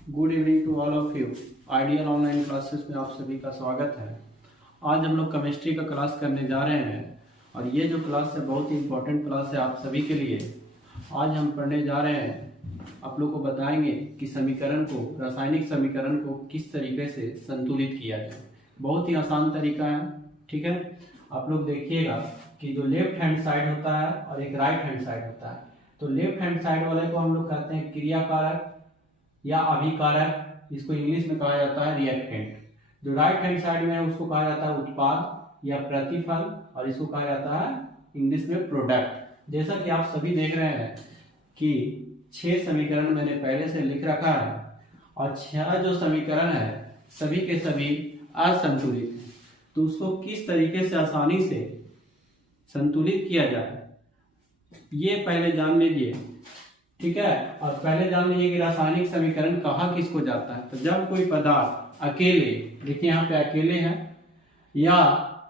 Good evening to all of you. Ideal online classes में आप सभी का स्वागत है। आज हम लोग केमिस्ट्री का क्लास करने जा रहे हैं और ये जो क्लास है बहुत ही इम्पोर्टेंट क्लास है आप सभी के लिए। आज हम पढ़ने जा रहे हैं, आप लोग को बताएंगे कि समीकरण को, रासायनिक समीकरण को किस तरीके से संतुलित किया जाए। बहुत ही आसान तरीका है, ठीक है। आप लोग देखिएगा कि जो लेफ्ट हैंड साइड होता है और एक राइट हैंड साइड होता है, तो लेफ्ट हैंड साइड वाले को हम लोग कहते हैं क्रियाकारक या अभिकारक, इसको इंग्लिश में कहा जाता है रिएक्टेंट। जो राइट हैंड साइड में है उसको कहा जाता है उत्पाद या प्रतिफल, और इसको कहा जाता है इंग्लिश में प्रोडक्ट। जैसा कि आप सभी देख रहे हैं कि 6 समीकरण मैंने पहले से लिख रखा है और 6 जो समीकरण है सभी के सभी असंतुलित है, तो उसको किस तरीके से आसानी से संतुलित किया जाए ये पहले जान लीजिए, ठीक है। और पहले जान लीजिए कि रासायनिक समीकरण कहा किसको जाता है। तो जब कोई पदार्थ अकेले, देखिए यहाँ पे अकेले है, या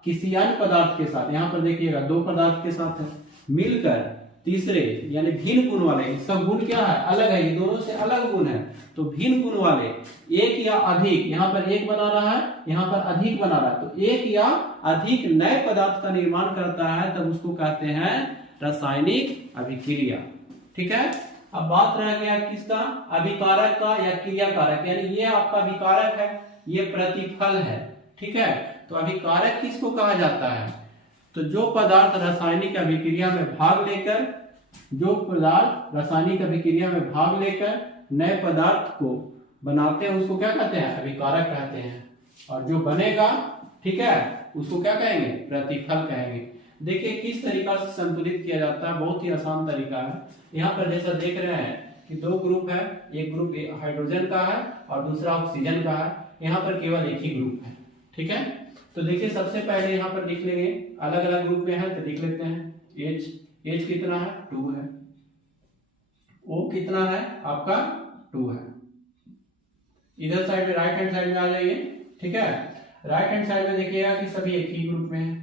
किसी अन्य पदार्थ के साथ, यहाँ पर देखिएगा 2 पदार्थ के साथ है, मिलकर तीसरे यानी भिन्न गुण वाले, इसका गुण क्या है, अलग है, ये दोनों से अलग गुण है, तो भिन्न गुण वाले एक या अधिक, यहाँ पर एक बना रहा है, यहाँ पर अधिक बना रहा है, तो एक या अधिक नए पदार्थ का निर्माण करता है, तब उसको कहते हैं रासायनिक अभिक्रिया, ठीक है। अब बात रह गया किसका, अभिकारक का या क्रियाकारक, यानी ये आपका अभिकारक है, ये प्रतिफल है, ठीक है। तो अभिकारक किसको कहा जाता है, तो जो पदार्थ रासायनिक अभिक्रिया में भाग लेकर, जो पदार्थ रासायनिक अभिक्रिया में भाग लेकर नए पदार्थ को बनाते हैं उसको क्या कहते हैं, अभिकारक कहते हैं। और जो बनेगा, ठीक है, उसको क्या कहेंगे, प्रतिफल कहेंगे। देखिए किस तरीका से संतुलित किया जाता है, बहुत ही आसान तरीका है। यहाँ पर जैसा देख रहे हैं कि 2 ग्रुप है, एक ग्रुप हाइड्रोजन का है और दूसरा ऑक्सीजन का है, यहाँ पर केवल एक ही ग्रुप है, ठीक है। तो देखिए सबसे पहले यहाँ पर लिख लेंगे, अलग अलग ग्रुप में है तो लिख लेते हैं। H कितना है, 2 है, O कितना है आपका, 2 है। इधर साइड में राइट हैंड साइड में आ जाइए, ठीक है। राइट हैंड साइड में देखिएगा कि सभी एक ही ग्रुप में है,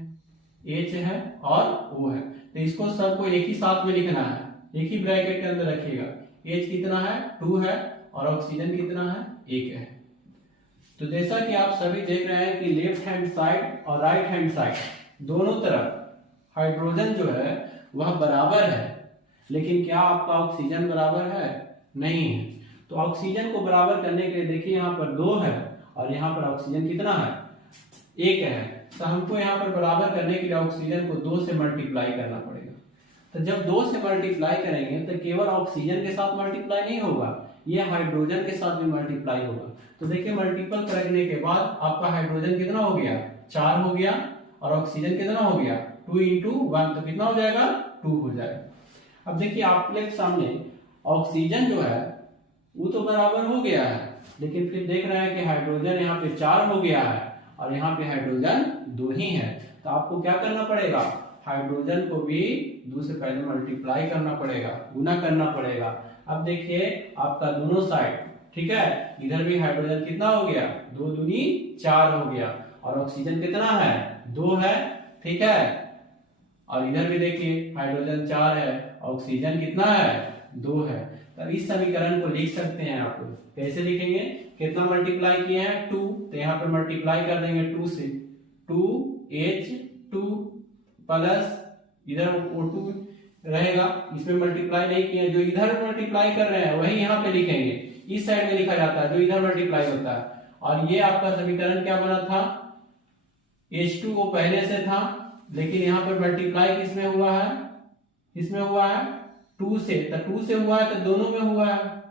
H है और O है, तो इसको सबको एक ही साथ में लिखना है, एक ही ब्रैकेट के अंदर रखिएगा। H कितना है, 2 है, और ऑक्सीजन कितना है, 1 है। तो जैसा कि आप सभी देख रहे हैं कि लेफ्ट हैंड साइड और राइट हैंड साइड दोनों तरफ हाइड्रोजन जो है वह बराबर है, लेकिन क्या आपका ऑक्सीजन बराबर है, नहीं है। तो ऑक्सीजन को बराबर करने के लिए देखिए यहाँ पर 2 है और यहाँ पर ऑक्सीजन कितना है, 1 है। तो हमको यहाँ पर बराबर करने के लिए ऑक्सीजन को 2 से मल्टीप्लाई करना पड़ेगा। तो जब 2 से मल्टीप्लाई करेंगे तो केवल ऑक्सीजन के साथ मल्टीप्लाई नहीं होगा, ये हाइड्रोजन के साथ भी मल्टीप्लाई होगा। तो देखिए मल्टीपल करने के बाद आपका हाइड्रोजन कितना हो गया, 4 हो गया, और ऑक्सीजन कितना हो गया, 2 into 1, तो कितना हो जाएगा, 2 हो जाएगा। अब देखिए आप लोग सामने ऑक्सीजन जो है वो तो बराबर हो गया है, लेकिन फिर देख रहे हैं कि हाइड्रोजन यहाँ पे 4 हो गया है और यहाँ पे हाइड्रोजन 2 ही है। तो आपको क्या करना पड़ेगा, हाइड्रोजन को भी 2 से पहले मल्टीप्लाई करना पड़ेगा, गुना करना पड़ेगा। अब देखिए आपका दोनों साइड, ठीक है, इधर भी हाइड्रोजन कितना हो गया, 2 दूनी 4 हो गया, और ऑक्सीजन कितना है, 2 है, ठीक है। और इधर भी देखिए हाइड्रोजन 4 है, ऑक्सीजन कितना है, 2 है। तो इस समीकरण को लिख सकते हैं आप लोग, कैसे लिखेंगे, कितना मल्टीप्लाई किए हैं, 2, तो यहाँ पर मल्टीप्लाई कर देंगे 2 से, 2H2 प्लस इधर O2 रहेगा, इसमें मल्टीप्लाई नहीं किया, जो इधर मल्टीप्लाई कर रहे हैं वही यहाँ पे लिखेंगे, इस साइड में लिखा जाता है जो इधर मल्टीप्लाई होता है। और ये आपका समीकरण क्या बना था, H2O पहले से था, लेकिन यहाँ पर मल्टीप्लाई किसमें हुआ है, किसमें हुआ है, 2 से, तो 2 से हुआ है तो दोनों में हुआ है,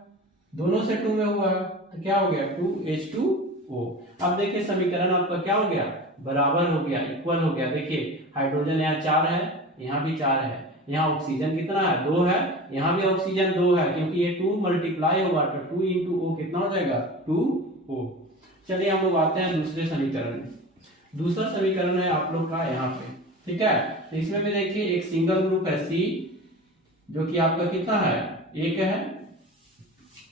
दोनों से 2 में हुआ है, तो क्या हो गया, 2H2O। अब देखिए समीकरण आपका क्या हो गया, बराबर हो गया, इक्वल हो गया। देखिए हाइड्रोजन यहाँ 4 है, यहाँ भी 4 है, यहाँ ऑक्सीजन कितना है, 2 है, यहाँ भी ऑक्सीजन 2 है, क्योंकि ये 2 मल्टीप्लाई होगा तो 2 into O कितना हो जाएगा, 2O। चलिए हम लोग आते हैं दूसरे समीकरण में। दूसरा समीकरण है आप लोग का यहाँ पे, ठीक है। तो इसमें भी देखिए एक सिंगल ग्रुप है C, जो कि आपका कितना है, 1 है,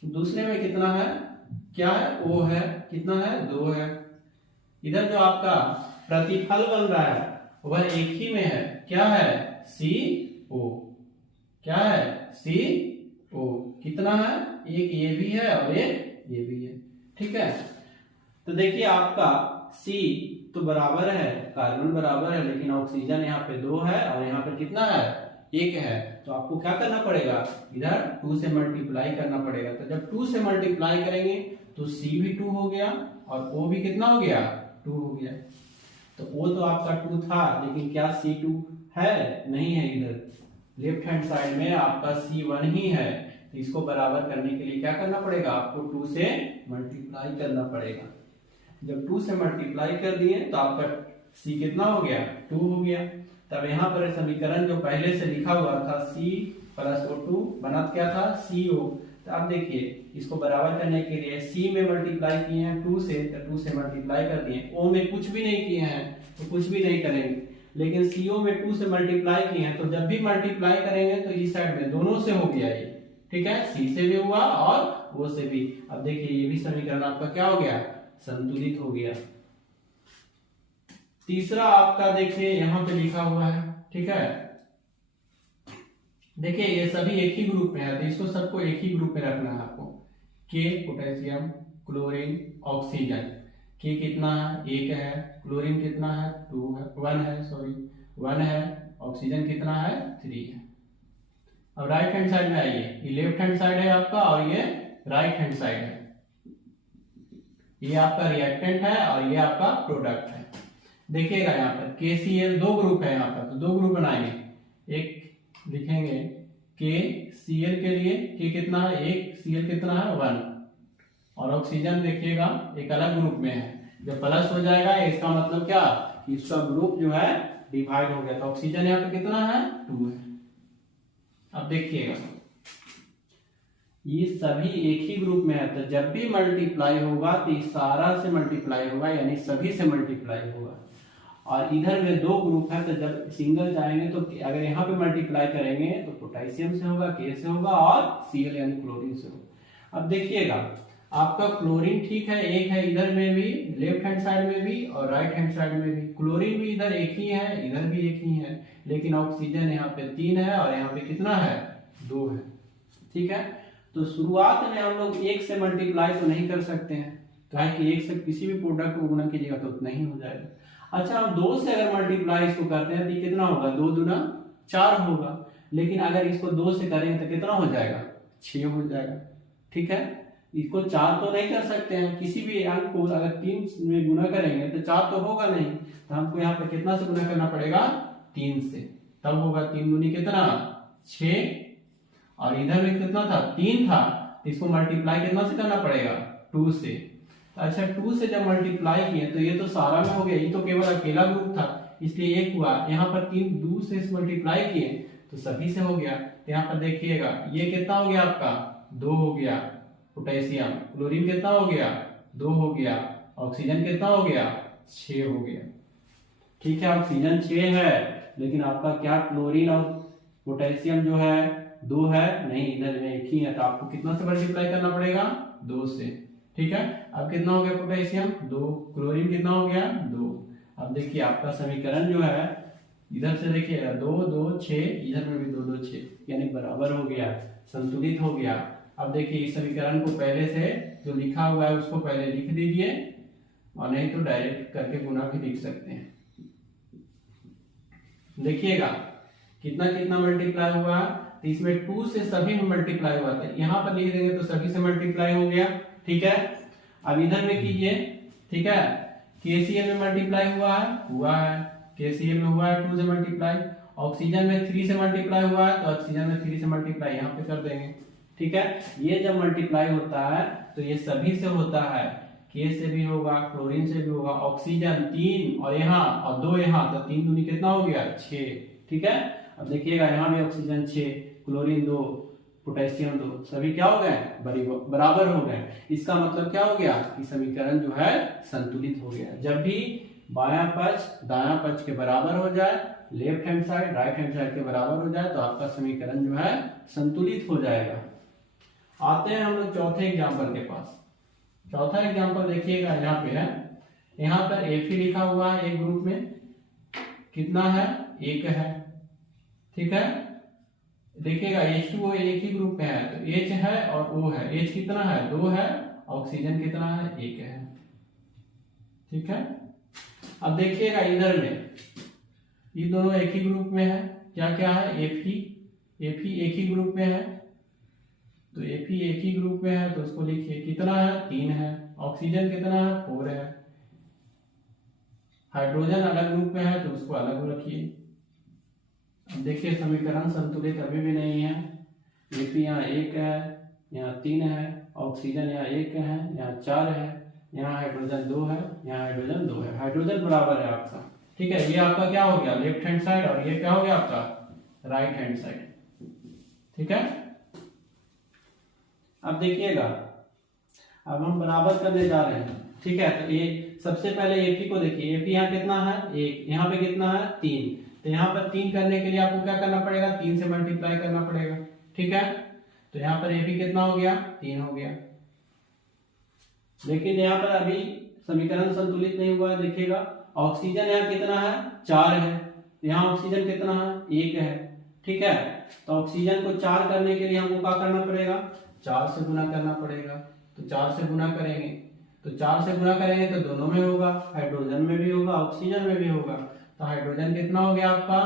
दूसरे में कितना है, क्या है, O है, कितना है, 2 है। इधर जो आपका प्रतिफल बन रहा है वह एक ही में है, क्या है, CO, क्या है, CO, कितना है, एक ये भी है और एक ये भी है, ठीक है। तो देखिए आपका C तो बराबर है, कार्बन बराबर है, लेकिन ऑक्सीजन यहाँ पे 2 है और यहाँ पे कितना है, 1 है। तो आपको क्या करना पड़ेगा, इधर 2 से मल्टीप्लाई करना पड़ेगा। तो जब 2 से मल्टीप्लाई करेंगे तो C भी 2 हो गया और O भी कितना हो गया, 2 हो गया। तो O तो आपका 2 था, लेकिन क्या C2 है, नहीं है। इधर लेफ्ट हैंड साइड में आपका C1 ही है। तो इसको बराबर करने के लिए क्या करना पड़ेगा, आपको 2 से मल्टीप्लाई करना पड़ेगा। जब 2 से मल्टीप्लाई कर दिए तो आपका C कितना हो गया, 2 हो गया। तब यहाँ पर समीकरण जो पहले से लिखा हुआ था C प्लस O2 बना क्या था, CO। तो आप देखिए इसको बराबर करने के लिए C में मल्टीप्लाई किए हैं 2 से, तो 2 से मल्टीप्लाई कर दिए। O में कुछ भी नहीं किए हैं तो कुछ भी नहीं करेंगे, लेकिन CO में 2 से मल्टीप्लाई किए हैं। तो जब भी मल्टीप्लाई करेंगे तो इस साइड में दोनों से हो गया ये, ठीक है, C से भी हुआ और O से भी। अब देखिए ये भी समीकरण आपका क्या हो गया, संतुलित हो गया। तीसरा आपका देखिए यहाँ पे लिखा हुआ है, ठीक है। देखिए ये सभी एक ही ग्रुप में है, तो इसको सबको एक ही ग्रुप में रखना है आपको। K potassium, chlorine, oxygen. K कितना है, 1 है। क्लोरीन कितना है, 1 है। ऑक्सीजन कितना है, 3 है। अब राइट हैंड साइड में आइए, ये लेफ्ट हैंड साइड है आपका और ये राइट हैंड साइड है। ये आपका रिएक्टेंट है और ये आपका प्रोडक्ट है। देखिएगा यहाँ पर KCl 2 ग्रुप है यहाँ पर, तो 2 ग्रुप बनाएंगे। एक लिखेंगे KCl के लिए, K कितना है, 1, Cl कितना है, 1। और ऑक्सीजन देखिएगा एक अलग ग्रुप में है। जब प्लस हो जाएगा इसका मतलब क्या, कि इसका ग्रुप जो है डिवाइड हो गया। तो ऑक्सीजन यहाँ पे कितना है, 2 है। अब देखिएगा ये सभी एक ही ग्रुप में है, तो जब भी मल्टीप्लाई होगा तो इस सारा से मल्टीप्लाई होगा, यानी सभी से मल्टीप्लाई होगा। और इधर में 2 ग्रुप है, तो जब सिंगल जाएंगे तो अगर यहाँ पे मल्टीप्लाई करेंगे तो पोटेशियम से होगा, K से होगा और Cl यानी क्लोरीन से होगा। अब देखिएगा आपका क्लोरीन ठीक है, 1 है इधर में भी, लेफ्ट हैंड साइड में भी और राइट हैंड साइड में भी। क्लोरीन भी इधर 1 ही है, इधर भी 1 ही है, लेकिन ऑक्सीजन यहाँ पे 3 है और यहाँ पे कितना है, 2 है, ठीक है। तो शुरुआत में हम लोग 1 से मल्टीप्लाई तो नहीं कर सकते हैं, कहे कि 1 से किसी भी प्रोडक्ट को गुना कीजिएगा तो नहीं हो जाएगा। अच्छा हम 2 से अगर मल्टीप्लाई इसको करते हैं तो कितना होगा, 2 दूना 4 होगा। लेकिन अगर इसको 2 से करेंगे तो कितना हो जाएगा, 6 हो जाएगा, ठीक है। इसको 4 तो नहीं कर सकते हैं, किसी भी अंक को अगर 3 में गुना करेंगे तो 4 तो होगा नहीं। तो हमको यहाँ पे कितना से गुना करना पड़ेगा, 3 से, तब होगा 3 दूनी कितना, 6। और इधर में कितना था, 3 था, तो इसको मल्टीप्लाई कितना से करना पड़ेगा, 2 से। अच्छा 2 से जब मल्टीप्लाई किए तो ये तो सारा में हो गया, ये तो केवल अकेला ग्रुप था इसलिए 1 हुआ। यहाँ पर 3 2 से मल्टीप्लाई किए तो सभी से हो गया। तो यहाँ पर देखिएगा ये कितना हो गया आपका, 2 हो गया। पोटेशियम, क्लोरीन कितना हो गया, 2 हो गया। ऑक्सीजन कितना हो गया, 6 हो गया, ठीक है। ऑक्सीजन 6 है, लेकिन आपका क्या क्लोरीन और पोटेशियम जो है 2 है, नहीं इधर में 1 ही है। तो आपको कितना से मल्टीप्लाई करना पड़ेगा, 2 से, ठीक है। अब कितना हो गया पोटेशियम, 2। क्लोरीन कितना हो गया, 2। अब देखिए आपका समीकरण जो है इधर से देखिए 2 2 6, इधर में भी 2 2 6, यानी बराबर हो गया, संतुलित हो गया। अब देखिए इस समीकरण को पहले से जो लिखा हुआ है उसको पहले लिख दीजिए, और नहीं तो डायरेक्ट करके गुना भी लिख सकते हैं। देखिएगा कितना कितना मल्टीप्लाई हुआ, तो इसमें 2 से सभी में मल्टीप्लाई हुआ था, यहाँ पर लिख देंगे तो सभी से मल्टीप्लाई हो गया, ठीक है। अब इधर में कीजिए, ठीक है। KCl में मल्टीप्लाई हुआ है, KCl में हुआ है 2 से मल्टीप्लाई। ऑक्सीजन में 3 से मल्टीप्लाई हुआ है, तो ऑक्सीजन में 3 से मल्टीप्लाई यहाँ पे कर देंगे, ठीक है। ये जब मल्टीप्लाई होता है तो ये सभी से होता है, K से भी होगा, क्लोरीन से भी होगा। ऑक्सीजन 3 और यहाँ और 2 यहाँ, तो 3 दूनी कितना हो गया, 6, ठीक है। अब देखिएगा यहाँ भी ऑक्सीजन 6, क्लोरीन 2, पोटेशियम 2, सभी क्या हो गए, बराबर हो गए। इसका मतलब क्या हो गया कि समीकरण जो है संतुलित हो गया। जब भी बायां पक्ष दायां पक्ष के बराबर हो जाए, left hand side right hand side के बराबर हो जाए, तो आपका समीकरण जो है संतुलित हो जाएगा। आते हैं हम लोग चौथे एग्जाम्पल के पास। चौथा एग्जाम्पल देखिएगा यहाँ पे है, यहाँ पर Fe लिखा हुआ है एक ग्रुप में, कितना है, 1 है, ठीक है। देखिएगा H2O एक ही ग्रुप में है, तो H है और O है। H कितना है? 2 है। ऑक्सीजन कितना है? 1 है। ठीक है। अब देखिएगा इधर में ये दोनों एक ही ग्रुप में है। क्या क्या है? Fe एक ही ग्रुप में है, तो Fe एक ही ग्रुप में है, तो उसको लिखिए कितना है? 3 है। ऑक्सीजन कितना है? 4 है। हाइड्रोजन अलग ग्रुप में है, तो उसको अलग रखिए। अब देखिए समीकरण संतुलित अभी भी नहीं है। Fe यहाँ 1 है, यहाँ 3 है, ऑक्सीजन यहाँ 1 है, यहाँ 4 है, यहाँ हाइड्रोजन 2 है, यहाँ हाइड्रोजन 2 है। हाइड्रोजन बराबर है आपका। ठीक है, ये आपका क्या हो गया? लेफ्ट हैंड साइड, और ये क्या हो गया आपका? Right hand side. ठीक है। अब देखिएगा, अब हम बराबर करने जा रहे हैं। ठीक है, तो ये सबसे पहले Fe को देखिए। Fe यहाँ कितना है? 1। यहाँ पे कितना है? 3। तो यहाँ पर 3 करने के लिए आपको क्या करना पड़ेगा? 3 से मल्टीप्लाई करना पड़ेगा। ठीक है, तो यहाँ पर Fe कितना हो गया? 3 हो गया। लेकिन यहाँ पर अभी समीकरण संतुलित नहीं हुआ है। देखिएगा ऑक्सीजन यहाँ कितना है? 4 है। यहाँ ऑक्सीजन कितना है? 1 है। ठीक है, तो ऑक्सीजन को 4 करने के लिए हमको क्या करना पड़ेगा? 4 से गुना करना पड़ेगा। तो 4 से गुना करेंगे, तो 4 से गुना करेंगे तो दोनों में होगा, हाइड्रोजन में भी होगा, ऑक्सीजन में भी होगा। तो हाइड्रोजन कितना हो गया आपका?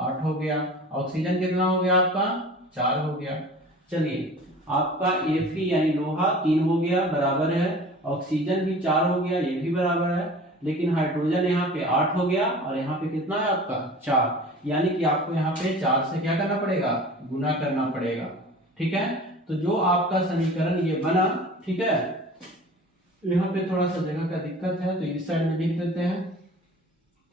8 हो गया। ऑक्सीजन कितना हो गया आपका? 4 हो गया। चलिए, आपका Fe यानी लोहा 3 हो गया, बराबर है। ऑक्सीजन भी 4 हो गया, ये भी बराबर है। लेकिन हाइड्रोजन यहाँ पे 8 हो गया, और यहाँ पे कितना है आपका? 4। यानी कि आपको यहाँ पे 4 से क्या करना पड़ेगा? गुना करना पड़ेगा। ठीक है, तो जो आपका समीकरण ये बना, ठीक है, यहाँ पे थोड़ा सा जगह का दिक्कत है, तो इस साइड में लिख देते हैं।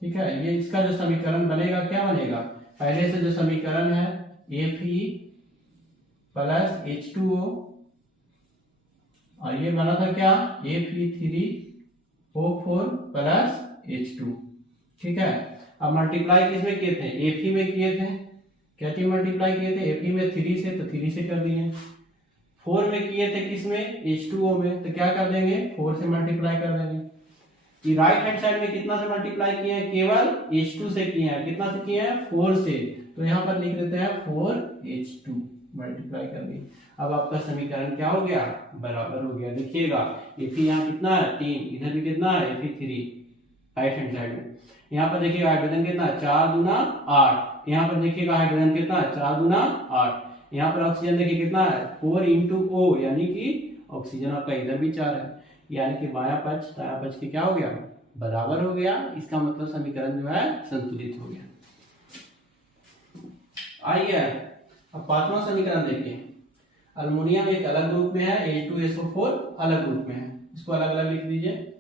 ठीक है, ये इसका जो समीकरण बनेगा, क्या बनेगा? पहले से जो समीकरण है Fe प्लस H2O, और ये बना था क्या? Fe3O4 plus H2। ठीक है, अब मल्टीप्लाई किसमें किए थे? Fe में किए थे। क्या चीज मल्टीप्लाई किए थे? Fe में 3 से, तो 3 से कर दिए। 4 में किए थे किसमें? H2O में, तो क्या कर देंगे? 4 से मल्टीप्लाई कर देंगे। ये राइट हैंड साइड में कितना से मल्टीप्लाई किए हैं? केवल H2 से किए हैं। कितना से किए हैं? 4 से। तो यहाँ पर लिख देते हैं 4H2 मल्टीप्लाई कर दी। अब आपका समीकरण क्या हो गया? बराबर हो गया। देखिएगा Fe यहाँ कितना है? 3। इधर भी कितना है? Fe3 राइट हैंड साइड में। यहाँ पर देखिएगा हाइड्रोजन कितना है? 4 दूना 8। यहाँ पर देखिएगा हाइड्रोजन कितना है? 4 दूना 8। यहाँ पर ऑक्सीजन देखिए कितना है? 4 इंटू O, यानी कि ऑक्सीजन आपका इधर भी 4 है। यानी कि बायां पक्ष दायां पक्ष के क्या हो गया? बराबर हो गया। इसका मतलब समीकरण जो है संतुलित हो गया। आइए अब 5वां समीकरण देखिए। अल्युमिनियम एक अलग ग्रुप में है, H2SO4 अलग ग्रुप में है। इसको अलग अलग लिख दीजिए।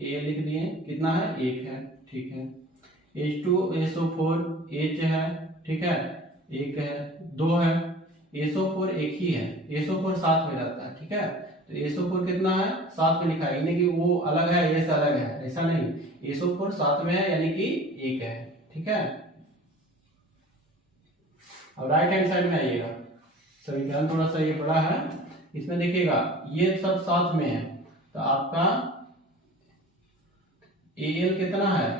A लिख दिए, कितना है? 1 है। ठीक है, H2SO4 H है, ठीक है, 1 है, 2 है। SO4 एक ही है, SO4 साथ में रहता है। ठीक है, तो SO4 कितना है? साथ में लिखा है, यानी कि वो अलग है, ये अलग है, ऐसा नहीं। SO4 साथ में है, यानी कि 1 है। ठीक है, अब राइट हैंड साइड में आइएगा। समीकरण थोड़ा सा ये बड़ा है, इसमें देखिएगा ये सब साथ में है, तो आपका Al कितना है?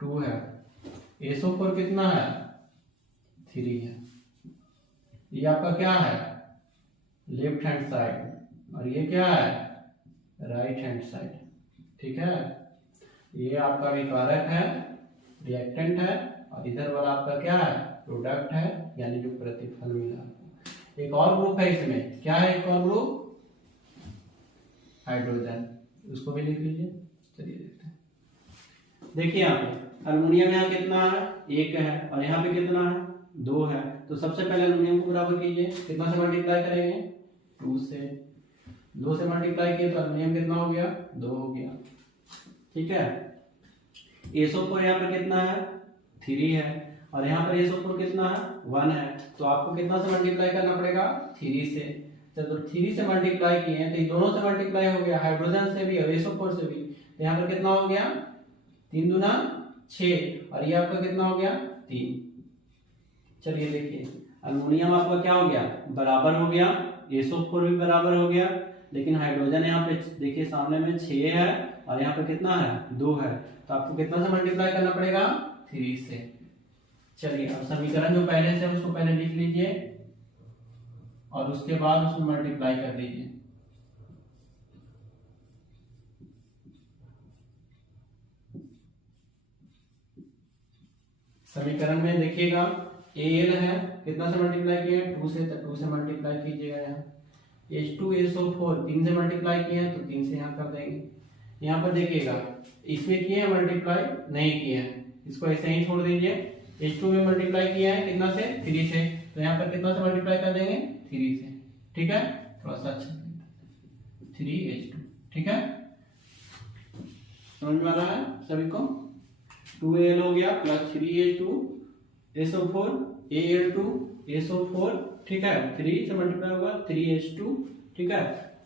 2 है। SO4 कितना है? 3 है। ये आपका क्या है? लेफ्ट हैंड साइड, और ये क्या है? Right hand side. ठीक है, ये आपका विकारक है, रिएक्टेंट है, और इधर वाला आपका क्या है? प्रोडक्ट है, यानी जो प्रतिफल मिला। एक और ग्रुप है इसमें, क्या है एक और ग्रुप? हाइड्रोजन, उसको भी लिख लीजिए। चलिए देखते हैं। देखिए यहाँ पे अल्युमिनियम यहाँ कितना है? 1 है, और यहाँ पे कितना है? 2 है। तो सबसे पहले अल्युमिनियम को बराबर कीजिए। कितना से मल्टीप्लाई करेंगे? 2 से। 2 से मल्टीप्लाई किए तो अल्युमिनियम कितना हो गया? 2 हो गया। ठीक है, SO4 यहाँ पर कितना है? 3 है, और यहाँ पर SO4 कितना है? 1 है। तो आपको कितना से मल्टीप्लाई करना पड़ेगा? 3 से। तो 3 से मल्टीप्लाई किए हैं, तो ये दोनों से मल्टीप्लाई हो गया, हाइड्रोजन से भी और SO4 से भी। तो यहाँ पर कितना हो गया? 3 दूना 6, और ये आपका कितना हो गया? 3। चलिए देखिए, अल्युमिनियम आपका क्या हो गया? बराबर हो गया, SO4 भी बराबर हो गया, लेकिन हाइड्रोजन यहाँ पे देखिए सामने में 6 है, और यहाँ पे कितना है? 2 है। तो आपको कितना से मल्टीप्लाई करना पड़ेगा? 3 से। चलिए अब समीकरण जो पहले से उसको पहले लिख लीजिए और उसके बाद उसमें मल्टीप्लाई कर दीजिए। समीकरण में देखिएगा एल है, कितना से मल्टीप्लाई किया है 2 से, तो 2 से मल्टीप्लाई कीजिएगा। यहाँ H2SO4 3 से मल्टीप्लाई किए हैं तो 3 से यहाँ कर देंगे। यहाँ पर देखिएगा इसमें किए हैं मल्टीप्लाई, नहीं किए हैं, इसको ऐसे ही छोड़ दीजिए। H2 में मल्टीप्लाई किया है कितना से 3 से, तो यहाँ पर कितना से मल्टीप्लाई कर देंगे 3 से। ठीक है, थोड़ा सा अच्छा 3H2। ठीक है, समझ में आ रहा है सभी को। 2Al हो गया प्लस 3H2SO4 Al2SO4। ठीक है, 3 से मल्टीप्लाई होगा 3H2। ठीक है,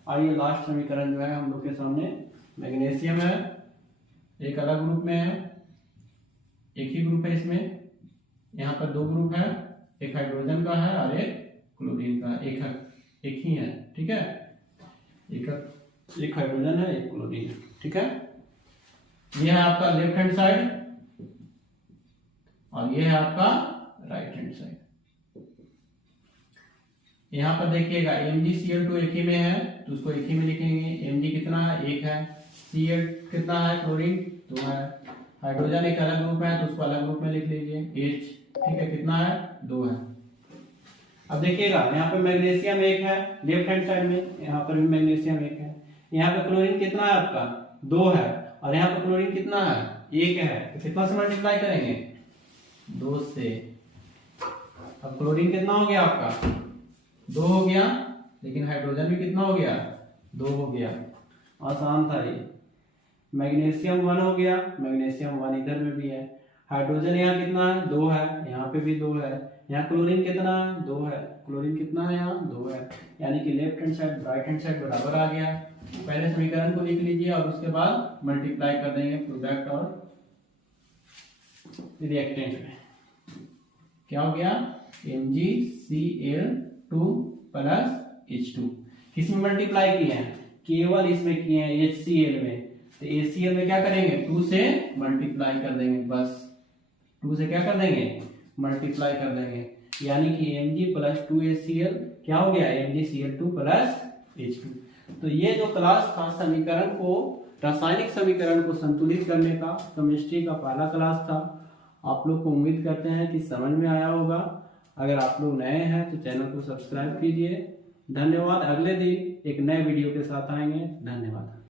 और ये लास्ट समीकरण जो है हम लोग के सामने मैग्नीशियम है, एक अलग ग्रुप में है, एक ही ग्रुप है इसमें। यहाँ पर 2 ग्रुप है, एक हाइड्रोजन का है और एक क्लोरीन का, एक ही है। ठीक है, एक हाइड्रोजन है एक क्लोरीन है। ठीक है, ये है आपका लेफ्ट हैंड साइड और ये है आपका राइट हैंड साइड। यहाँ पर देखिएगा MgCl2 एक ही में है तो उसको एक ही में लिखेंगे। Mg कितना है 1 है, Cl कितना है क्लोरीन 2 है, हाइड्रोजन एक अलग ग्रुप में है तो उसको अलग ग्रुप में लिख लीजिए H। ठीक है, कितना है 2 है। अब देखिएगा यहाँ पे मैग्नीशियम 1 है लेफ्ट हैंड साइड में, यहाँ पर भी मैग्नीशियम 1 है। यहाँ पे क्लोरीन कितना है आपका 2 है और यहाँ पे क्लोरीन कितना है 1 है, तो कितना से मल्टीप्लाई करेंगे 2 से। अब क्लोरीन कितना हो गया आपका 2 हो गया, लेकिन हाइड्रोजन भी कितना हो गया 2 हो गया। आसान था ये। मैग्नीशियम 1 हो गया, मैग्नीशियम 1 इधर में भी है। हाइड्रोजन यहाँ कितना है 2 है, यहाँ पे भी 2 है। यहाँ क्लोरीन कितना है 2 है, क्लोरीन कितना है यहाँ 2 है। यानी कि left hand side right hand side बराबर आ गया। पहले समीकरण को लिख लीजिए और उसके बाद मल्टीप्लाई कर देंगे प्रोडक्ट और रिएक्टेंट में। क्या हो गया MgCl2 प्लस H2। किस में मल्टीप्लाई किए हैं, केवल इसमें किए हैं HCl में, तो HCl में क्या करेंगे 2 से मल्टीप्लाई कर देंगे, बस 2 से क्या कर देंगे मल्टीप्लाई कर देंगे। यानी कि Mg प्लस 2HCl क्या हो गया MgCl2 प्लस H2। तो ये जो क्लास था समीकरण को, रासायनिक समीकरण को संतुलित करने का, केमिस्ट्री का पहला क्लास था। आप लोग को उम्मीद करते हैं कि समझ में आया होगा। अगर आप लोग नए हैं तो चैनल को सब्सक्राइब कीजिए। धन्यवाद। अगले दिन एक नए वीडियो के साथ आएंगे। धन्यवाद।